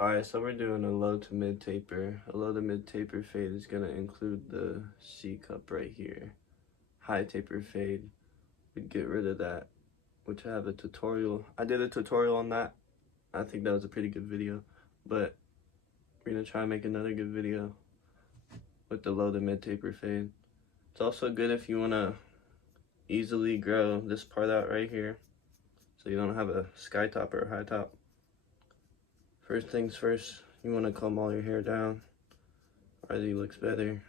Alright, so we're doing a low to mid taper. A low to mid taper fade is going to include the C cup right here. High taper fade, we'd get rid of that, which I have a tutorial. I did a tutorial on that. I think that was a pretty good video, but we're going to try and make another good video with the low to mid taper fade. It's also good if you want to easily grow this part out right here, so you don't have a sky top or a high top. First things first, you want to comb all your hair down. Already looks better.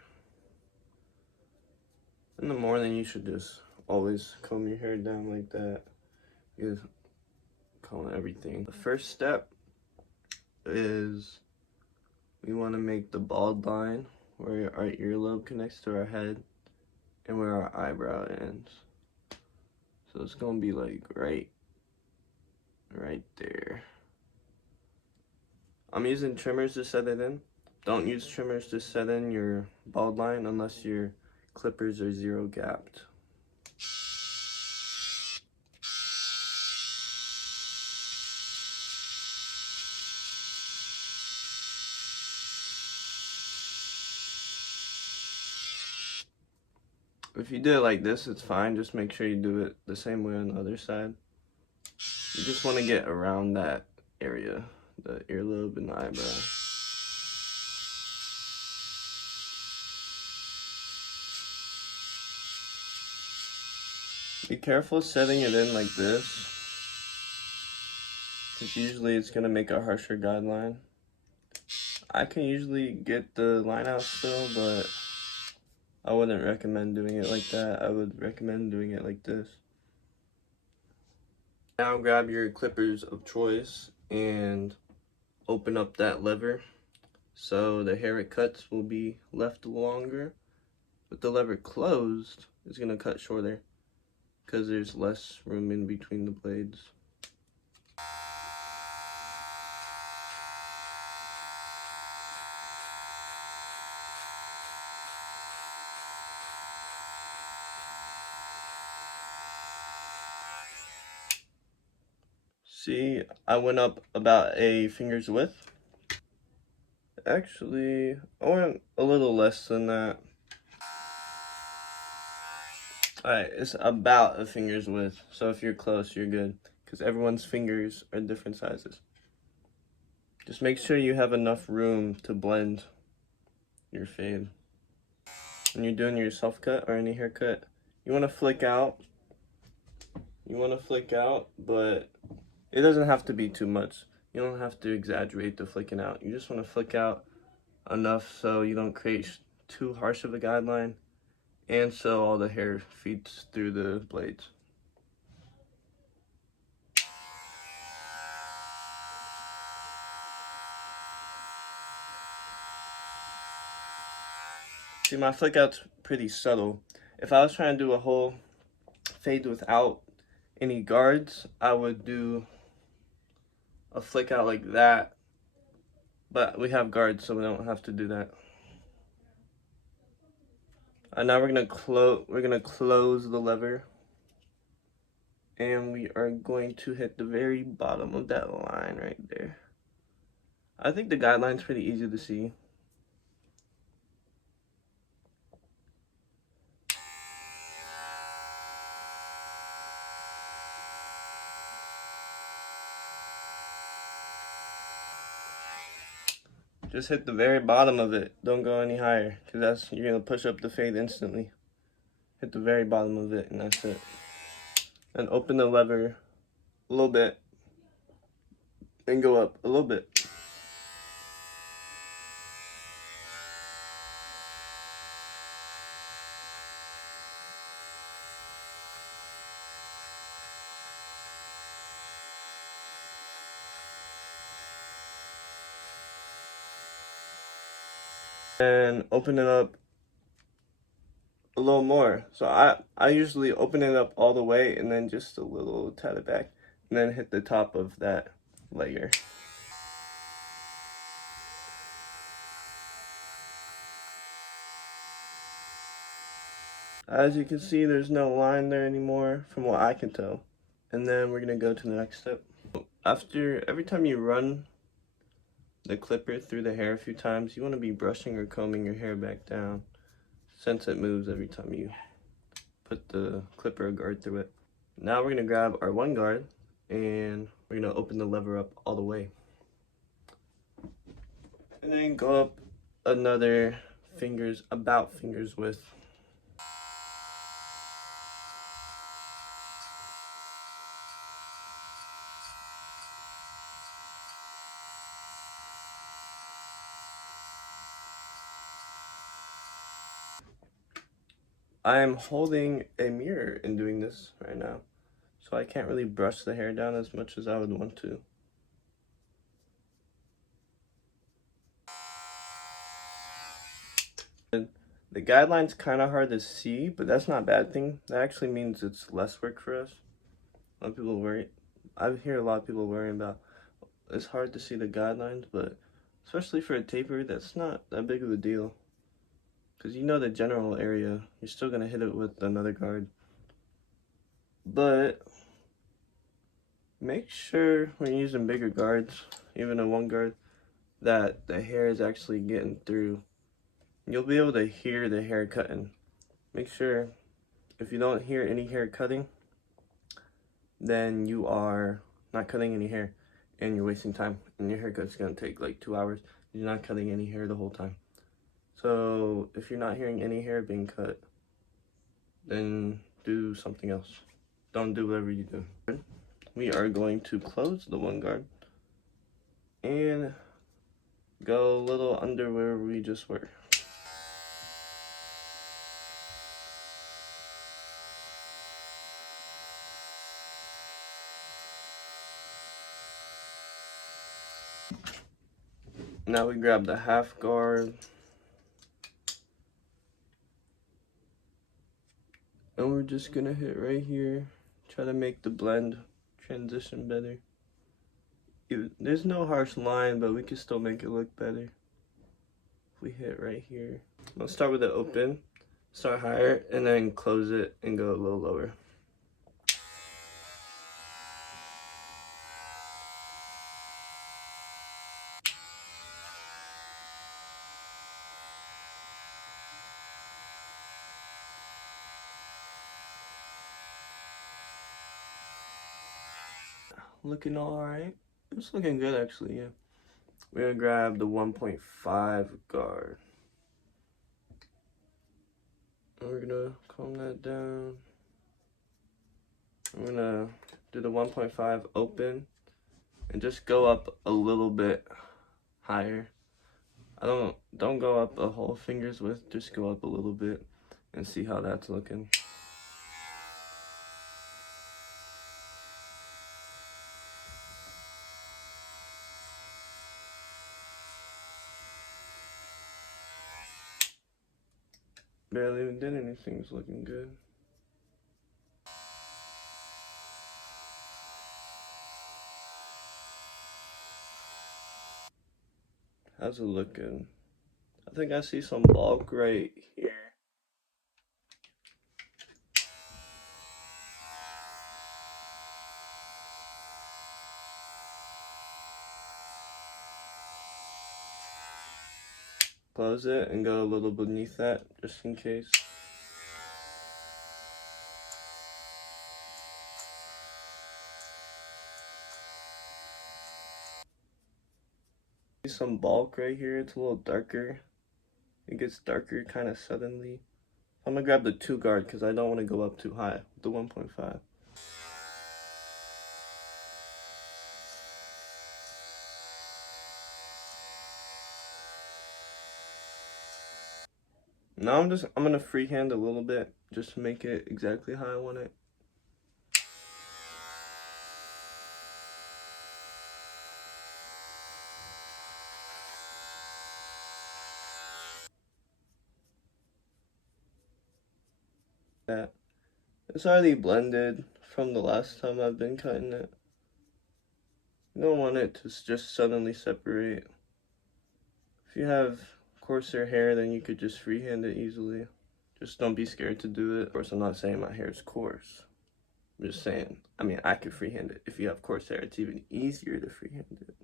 In the morning, you should just always comb your hair down like that. You comb everything. The first step is we want to make the bald line where our earlobe connects to our head and where our eyebrow ends. So it's gonna be like right there. I'm using trimmers to set it in. Don't use trimmers to set in your bald line unless your clippers are zero gapped. If you do it like this, it's fine. Just make sure you do it the same way on the other side. You just want to get around that area, the earlobe and the eyebrow. Be careful setting it in like this, because usually it's going to make a harsher guideline. I can usually get the line out still, but I wouldn't recommend doing it like that. I would recommend doing it like this. Now grab your clippers of choice and open up that lever so the hair it cuts will be left longer. With the lever closed, it's going to cut shorter because there's less room in between the blades. See, I went up about a finger's width. Actually, I went a little less than that. Alright, it's about a finger's width, so if you're close, you're good, because everyone's fingers are different sizes. Just make sure you have enough room to blend your fade. When you're doing your self cut or any haircut, you want to flick out. But it doesn't have to be too much. You don't have to exaggerate the flicking out. You just want to flick out enough so you don't create too harsh of a guideline, and so all the hair feeds through the blades. See, my flick out's pretty subtle. If I was trying to do a whole fade without any guards, I would do a flick out like that, but we have guards, so we don't have to do that. And now we're gonna close the lever, and we are going to hit the very bottom of that line right there. I think the guideline's pretty easy to see. Just hit the very bottom of it. Don't go any higher, because you're gonna push up the fade instantly. Hit the very bottom of it, and that's it. And open the lever a little bit, and go up a little bit. And open it up a little more. So I usually open it up all the way and then just a little tad it back, and then hit the top of that layer. As you can see, there's no line there anymore from what I can tell. And then we're gonna go to the next step. Every time you run the clipper through the hair a few times. You want to be brushing or combing your hair back down since it moves every time you put the clipper or guard through it. Now we're going to grab our one guard and we're going to open the lever up all the way. And then go up another about fingers width. I am holding a mirror and doing this right now, so I can't really brush the hair down as much as I would want to. The guideline's kind of hard to see, but that's not a bad thing. That actually means it's less work for us. A lot of people worry. I hear a lot of people worrying about it's hard to see the guidelines, but especially for a taper, that's not that big of a deal. Because you know the general area, you're still going to hit it with another guard. But make sure when you're using bigger guards, even a one guard, that the hair is actually getting through. You'll be able to hear the hair cutting. Make sure if you don't hear any hair cutting, then you are not cutting any hair and you're wasting time. And your haircut's going to take like 2 hours. You're not cutting any hair the whole time. So if you're not hearing any hair being cut, then do something else. Don't do whatever you do. We are going to close the one guard and go a little under where we just were. Now we grab the half guard and we're just gonna hit right here. Try to make the blend transition better. There's no harsh line, but we can still make it look better. If we hit right here. Let's start with the open, start higher, and then close it and go a little lower. Looking alright. It's looking good actually, yeah. We're gonna grab the 1.5 guard. And we're gonna comb that down. I'm gonna do the 1.5 open and just go up a little bit higher. Don't go up a whole finger's width, just go up a little bit and see how that's looking. Barely even did anything, it's looking good. How's it looking? I think I see some bulk right here. Close it and go a little beneath that, just in case. See some bulk right here, it's a little darker. It gets darker kind of suddenly. I'm gonna grab the 2 guard because I don't want to go up too high with the 1.5. Now I'm gonna freehand a little bit just to make it exactly how I want it. That it's already blended from the last time I've been cutting it. You don't want it to just suddenly separate. If you have coarser hair, then you could just freehand it easily. Just don't be scared to do it. Of course, I'm not saying my hair is coarse. I'm just saying, I mean, I could freehand it. If you have coarse hair, it's even easier to freehand it.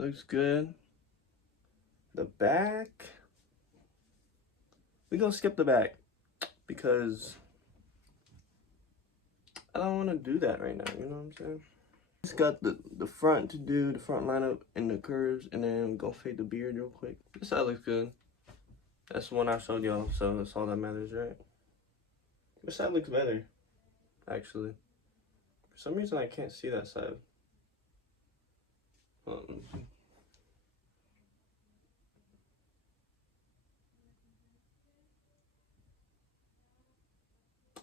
Looks good. The back, we gonna skip the back because I don't want to do that right now, you know what I'm saying? Just got the front to do, the front lineup and the curves, and then go fade the beard real quick. This side looks good. That's the one I showed y'all, so that's all that matters, right? This side looks better, actually. For some reason, I can't see that side. Hold on, let me see.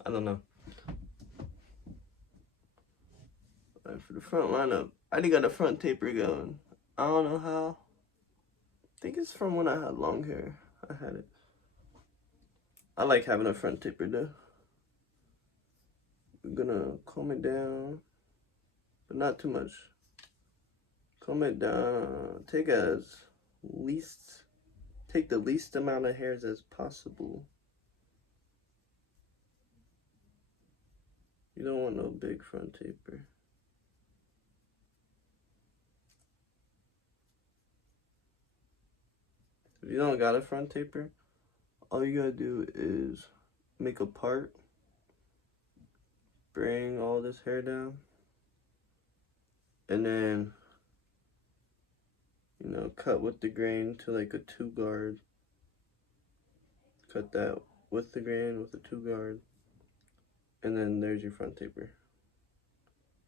I don't know. Alright, for the front lineup, I already got a front taper going. I don't know how. I think it's from when I had long hair. I had it. I like having a front taper though. We're gonna comb it down, but not too much. Comb it down. Take the least amount of hairs as possible. You don't want no big front taper. If you don't got a front taper, all you gotta do is make a part, bring all this hair down, and then, you know, cut with the grain to like a 2 guard. Cut that with the grain with a 2 guard, and then there's your front taper.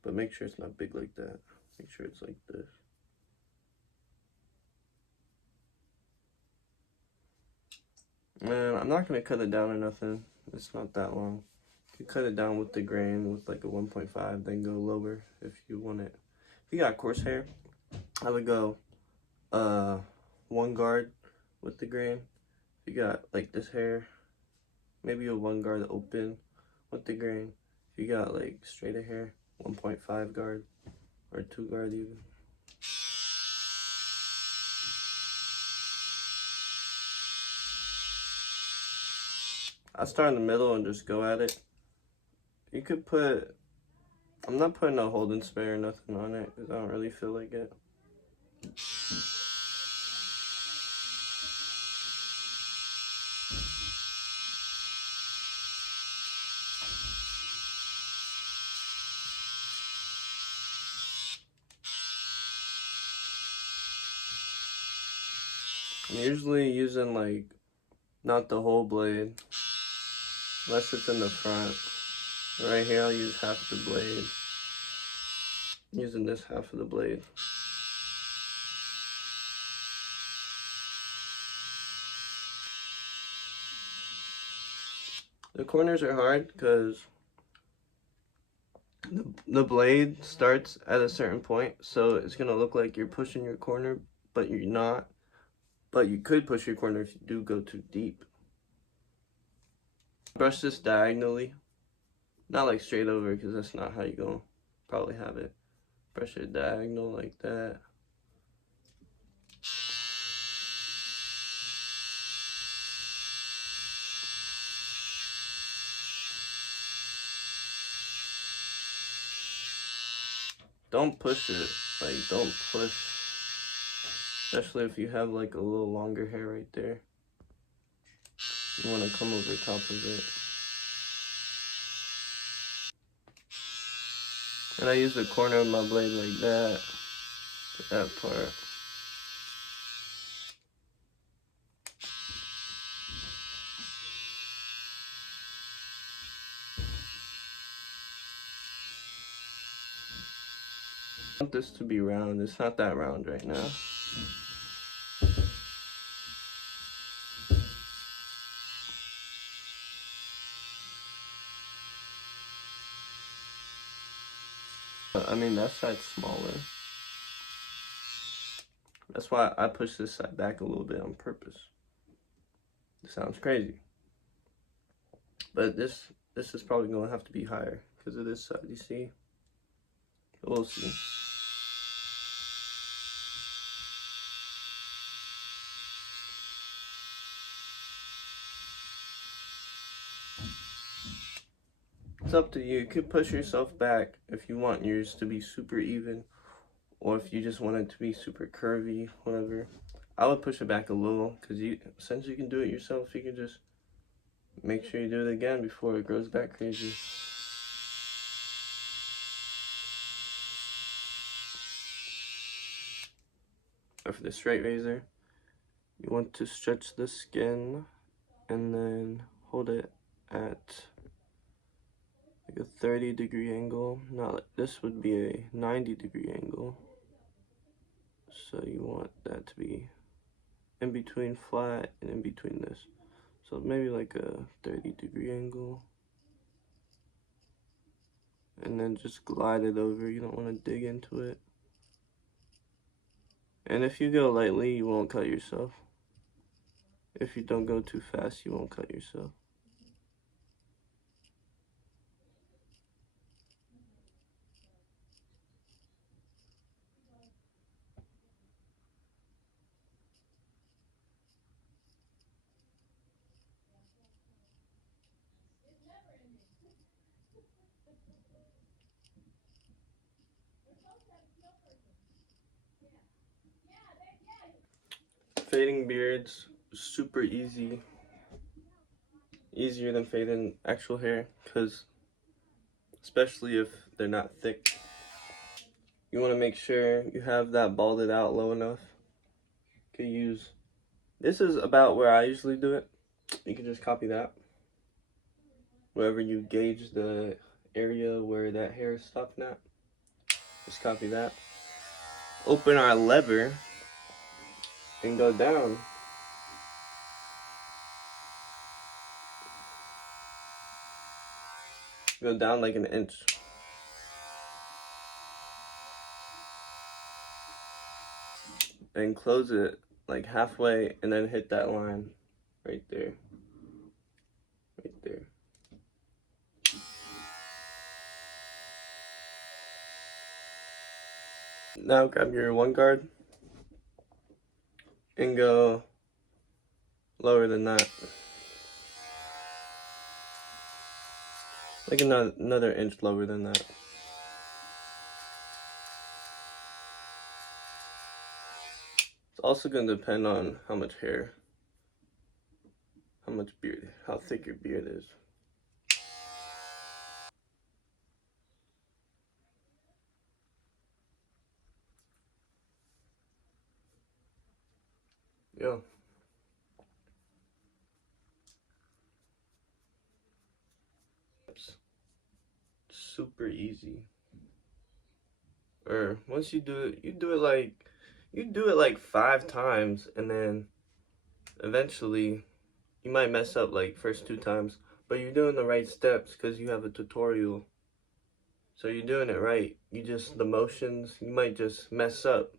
But make sure it's not big like that. Make sure it's like this. And I'm not gonna cut it down or nothing. It's not that long. You cut it down with the grain with like a 1.5, then go lower if you want it. If you got coarse hair, I would go 1 guard with the grain. If you got like this hair, maybe a 1 guard open with the grain. If you got like straighter hair, 1.5 guard or 2 guard even. I start in the middle and just go at it. You could put, I'm not putting no holding spray or nothing on it because I don't really feel like it. I'm usually using like, not the whole blade, unless it's in the front. Right here I'll use half the blade. I'm using this half of the blade. The corners are hard because the blade starts at a certain point, so it's gonna look like you're pushing your corner, but you're not. But you could push your corner if you do go too deep. Brush this diagonally, not like straight over because that's not how you gonna probably have it. Brush it diagonal like that. Don't push it, like don't push, especially if you have like a little longer hair right there. You want to come over top of it. And I use the corner of my blade like that, for that part. I want this to be round. It's not that round right now. I mean, that side's smaller. That's why I push this side back a little bit on purpose. It sounds crazy. But this is probably going to have to be higher because of this side, you see? We'll see. It's up to you. You could push yourself back if you want yours to be super even, or if you just want it to be super curvy, whatever. I would push it back a little, because since you can do it yourself, you can just make sure you do it again before it grows back crazy. Or for the straight razor, you want to stretch the skin and then hold it at like a 30-degree angle. Not like this would be a 90-degree angle. So you want that to be in between flat and in between this. So maybe like a 30-degree angle. And then just glide it over. You don't want to dig into it. And if you go lightly, you won't cut yourself. If you don't go too fast, you won't cut yourself. Fading beards, super easy. Easier than fading actual hair, because especially if they're not thick, you want to make sure you have that balded out low enough. You can use, this is about where I usually do it. You can just copy that. Wherever you gauge the area where that hair is stopping at, just copy that. Open our lever and go down. Go down like an inch. And close it like halfway and then hit that line right there. Right there. Now grab your one guard and go lower than that. Like another inch lower than that. It's also going to depend on how much hair, how much beard, how thick your beard is. Yeah. It's super easy. Or once you do it, you do it like 5 times, and then eventually you might mess up like first 2 times, but you're doing the right steps because you have a tutorial. So you're doing it right. The motions, you might just mess up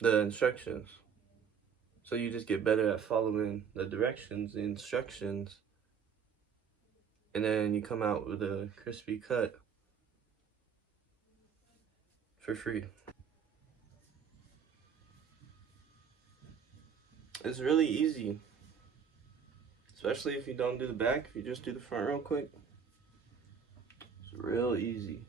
the instructions. So you just get better at following the directions, the instructions, and then you come out with a crispy cut for free. It's really easy, especially if you don't do the back. If you just do the front real quick, it's real easy.